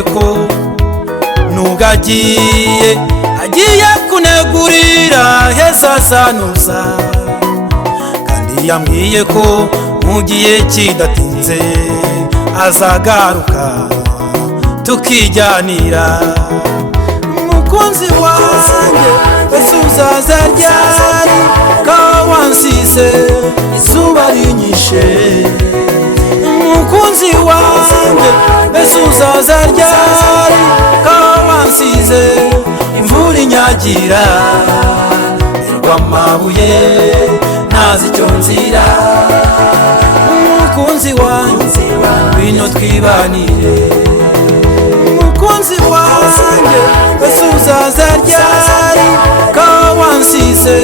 ko nugagiye agiye kunegurira heza sanusa kandi yambwiye ko mugiye kidatinze azagaruka tukijyanira mukunzi wanjye ese uzaza ryari kawansize izuba rinyishe mukunzi wanjye ese uzaza ryari kawansize imvura inyagira rw'amabuye ntazi icyo nzira mukunzi wanjye bino twibanire mukunzi wanjye ese uzaza ryari kawansize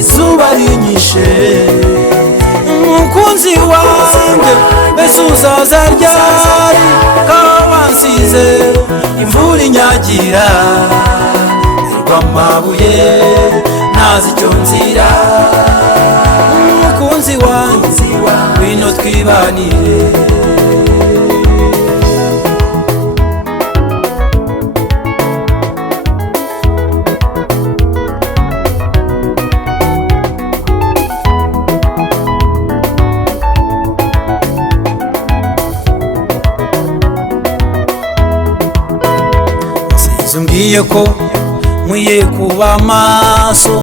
izuba rinyishe mukunzi wanjye ese uzaza ryari kawansize imvura inyagira rw'amabuye ntazi icyo nzira mukunzi wanjye bino twibanire Zumbwiye ko nkwiye kuba maso